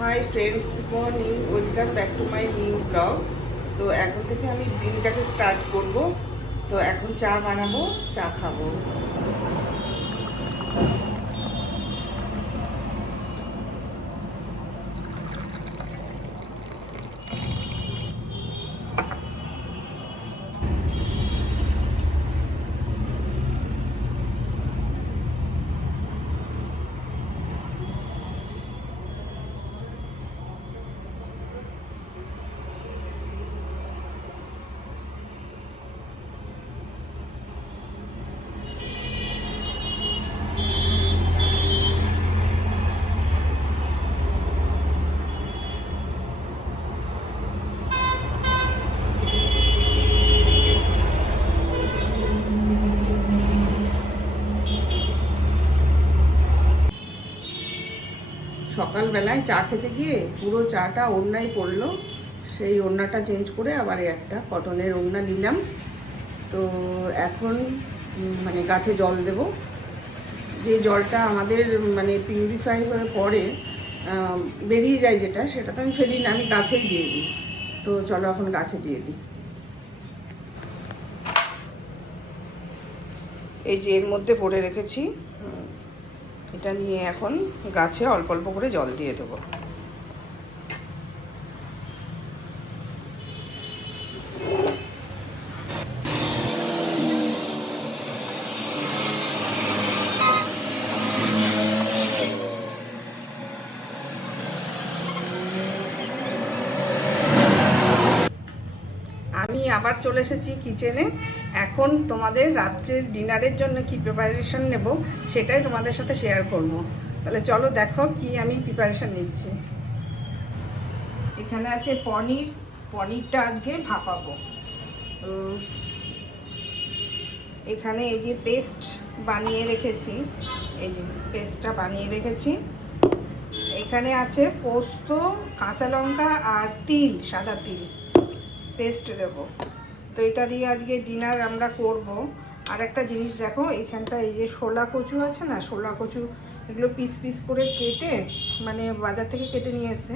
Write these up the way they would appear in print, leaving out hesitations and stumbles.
Hi friends, good morning, welcome back to my new blog. তো এখন থেকে আমি দিনটাকে স্টার্ট করব। তো এখন চা বানাবো, চা খাবো। সকালবেলায় চা খেতে গিয়ে পুরো চাটা ওড়নায় পড়লো। সেই ওড়নাটা চেঞ্জ করে আবার একটা কটনের ওড়না নিলাম। তো এখন মানে গাছে জল দেব। যে জলটা আমাদের মানে পিউরিফাই হয়ে পড়ে বেরিয়ে যায়, সেটা তো আমি ফেলি না, আমি গাছেই দিয়ে দিই। তো চলো এখন গাছে দিয়ে দিই। এই যে এর মধ্যে ভরে রেখেছি, এটা নিয়ে এখন গাছে অল্প অল্প করে জল দিয়ে দেবো। আমি আবার চলে এসেছি কিচেনে। এখন তোমাদের রাত্রের ডিনারের জন্য কি প্রিপারেশন নেব সেটাই তোমাদের সাথে শেয়ার করব। তাহলে চলো দেখো কি আমি প্রিপারেশন নিচ্ছি। এখানে আছে পনির। পনিরটা আজকে ভাপাবো। তো এখানে এই যে পেস্ট বানিয়ে রেখেছি, এই যে পেস্টটা বানিয়ে রেখেছি। এখানে আছে পোস্ত, কাঁচা লঙ্কা আর তিল, সাদা তিল পেস্ট দেবো। তো এটা দিয়ে আজকে ডিনার আমরা করব। আর একটা জিনিস দেখো, এখানটা এই যে শোলা কচু আছে না, শোলা কচু, এগুলো পিস পিস করে কেটে মানে বাজার থেকে কেটে নিয়ে এসছে,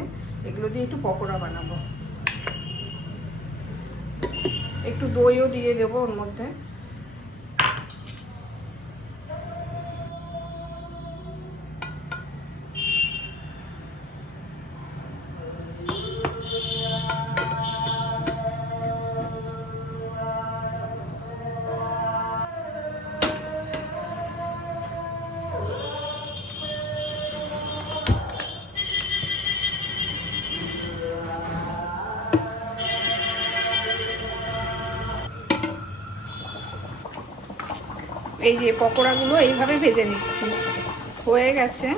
এগুলো দিয়ে একটু পকোড়া বানাবো। একটু দইও দিয়ে দেবো ওর মধ্যে। এই যে পকোড়াগুলো এইভাবে ভেজে নিচ্ছি, হয়ে গেছে।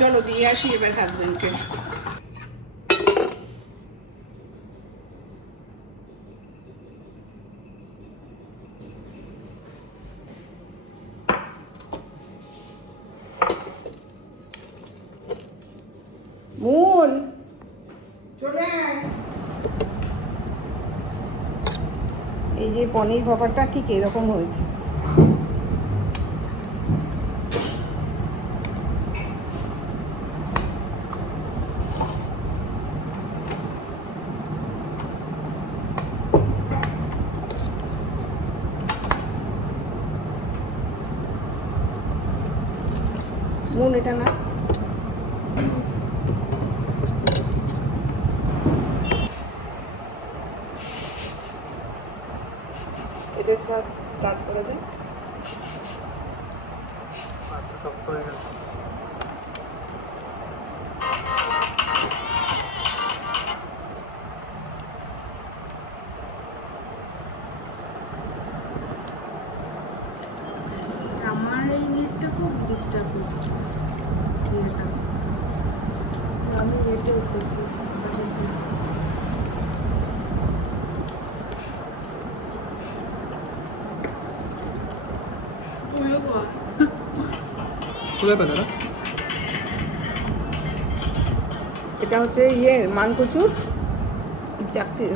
চলো দিয়ে আসি এবার হাজবেন্ডকে। মন চলে আয়। এই যে পনির ভাপাটা ঠিক এরকম হয়েছে। মন এটা না, এদের স্টার্ট করে দে। শক্ত হয়ে গেছে। আমার এই নেটটা খুব ডিস্টার্ব করছে। আমি এটা করছি। কোথায় পেলে? এটা হচ্ছে মানকচুর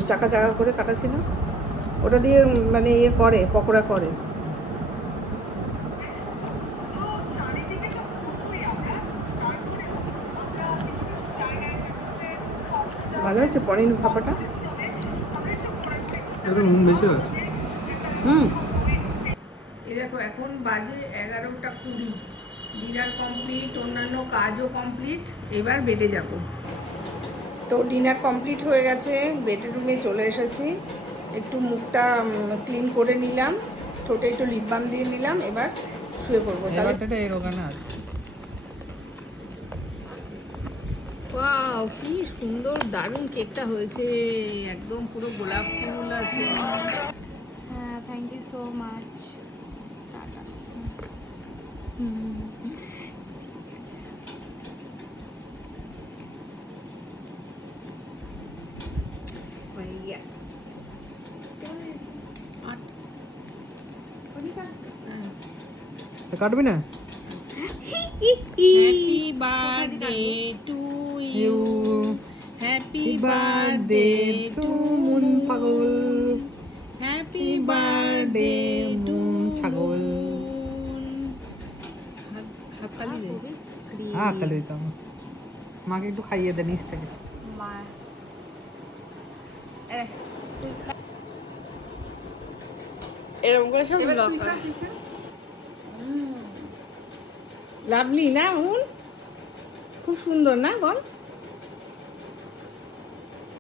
চাকা চাকা করে কাটা ছিল, ওটা দিয়ে মানে করে পকোড়া করে। ভালো হচ্ছে পনির ভাপাটা। নুন বেশি আছে। এই দেখো এখন বাজে 11:20, ডিনার কমপ্লিট, অন্যান্য কাজও কমপ্লিট, এবার বেডে যাব। তো ডিনার কমপ্লিট হয়ে গেছে, বেডরুমে চলে এসেছি, একটু মুখটা ক্লিন করে নিলাম, ঠোঁটে একটু লিপ বাম দিয়ে নিলাম, এবার শুয়ে পড়বো। এবারটা এর ওখানে আছে। ওয়াও, কি সুন্দর দারুণ কেকটা হয়েছে, একদম পুরো গোলাপ ফুল আছে। হ্যাঁ, থ্যাংক ইউ সো মাচ। টাটা। ইয়েস। কাটবি না? Happy birthday to you, happy birthday to মুন পাগল। হ্যাপি বার্থডে টু ছাগল। হাততালি দে। হ্যাঁ, তাহলে দিতাম। মাকে একটু খাইয়ে দে নিচ থেকে। মা এরকম করে সব ব্লগ করে। লাভলি না মুন, খুব সুন্দর না বল।